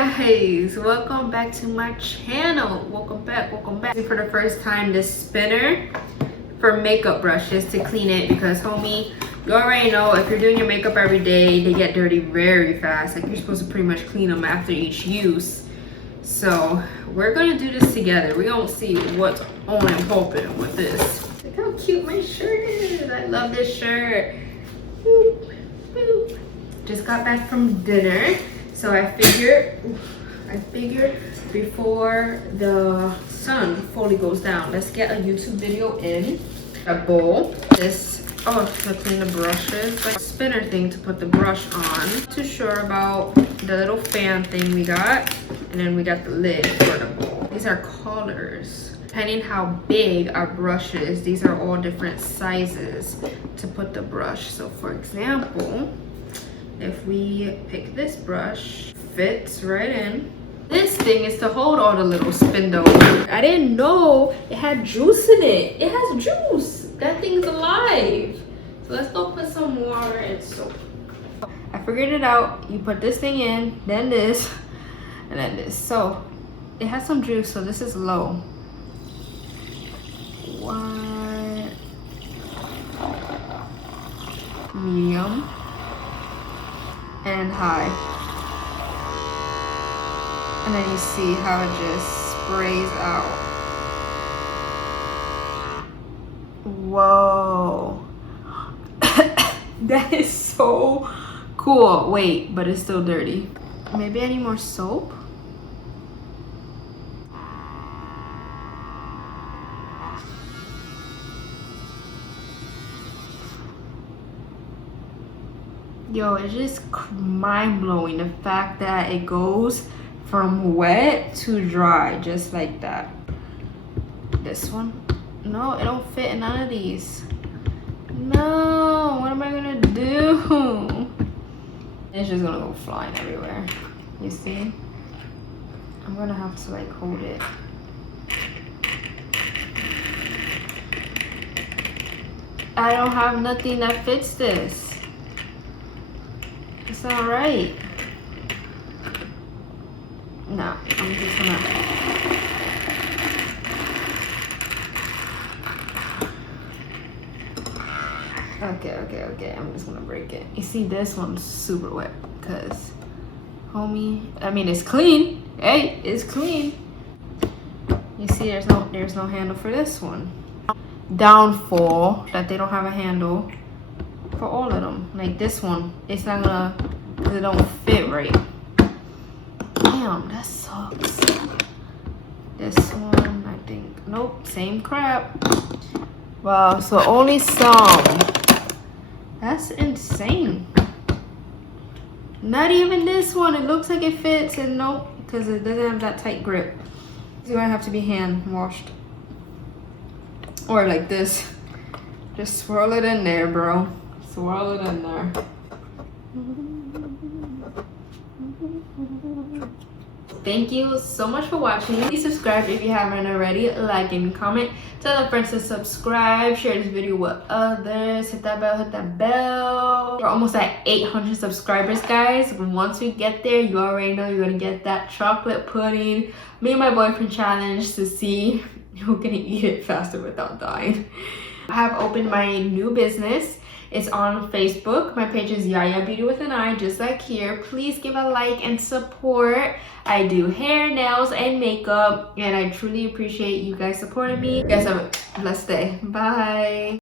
guys, welcome back to my channel. Welcome back. For the first time, this spinner for makeup brushes to clean it, because homie, you already know if you're doing your makeup every day, they get dirty very fast. Like, you're supposed to pretty much clean them after each use. So we're gonna do this together. We're gonna see what's on and popping with this. Look how cute my shirt is. I love this shirt. Boop, boop. Just got back from dinner, so I figured before the sun fully goes down, let's get a YouTube video in. A bowl, this, to clean the brushes, like a spinner thing to put the brush on. Not too sure about the little fan thing we got, and then we got the lid for the bowl. These are colors. Depending how big our brush is, these are all different sizes to put the brush. So for example, if we pick this brush, fits right in. This thing is to hold all the little spindles. I didn't know it had juice in it. It has juice. That thing's alive. So let's go put some water and soap. I figured it out. You put this thing in, then this, and then this. So it has some juice, so this is low. What? Medium. And high. And then you see how it just sprays out. Whoa. That is so cool. Wait, but it's still dirty. Maybe I need more soap? Yo, it's just mind-blowing, the fact that it goes from wet to dry just like that. This one, no, it don't fit in none of these. No, what am I gonna do? It's just gonna go flying everywhere. You see? I'm gonna have to like hold it. I don't have nothing that fits this. It's not right. No, I'm just gonna. Okay. I'm just gonna break it. You see, this one's super wet because, homie, I mean, it's clean. Hey, it's clean. You see, there's no handle for this one. Downfall that they don't have a handle for all of them. Like this one, it's not gonna, because it don't fit right. Damn, that sucks. This one, I think, nope, same crap. Wow, so only some. That's insane. Not even this one. It looks like it fits, and nope, because it doesn't have that tight grip. It's gonna have to be hand washed. Or like this. Just swirl it in there, bro. Swirl it in there. Thank you so much for watching. Please subscribe if you haven't already. Like and comment. Tell a friend to subscribe. Share this video with others. Hit that bell. We're almost at 800 subscribers, guys. Once we get there, you already know you're gonna get that chocolate pudding me and my boyfriend challenge to see who can eat it faster without dying. I have opened my new business. It's on Facebook. My page is Yaya Beauty with an I, just like here. Please give a like and support. I do hair, nails, and makeup, and I truly appreciate you guys supporting me. You guys have a blessed day. Bye.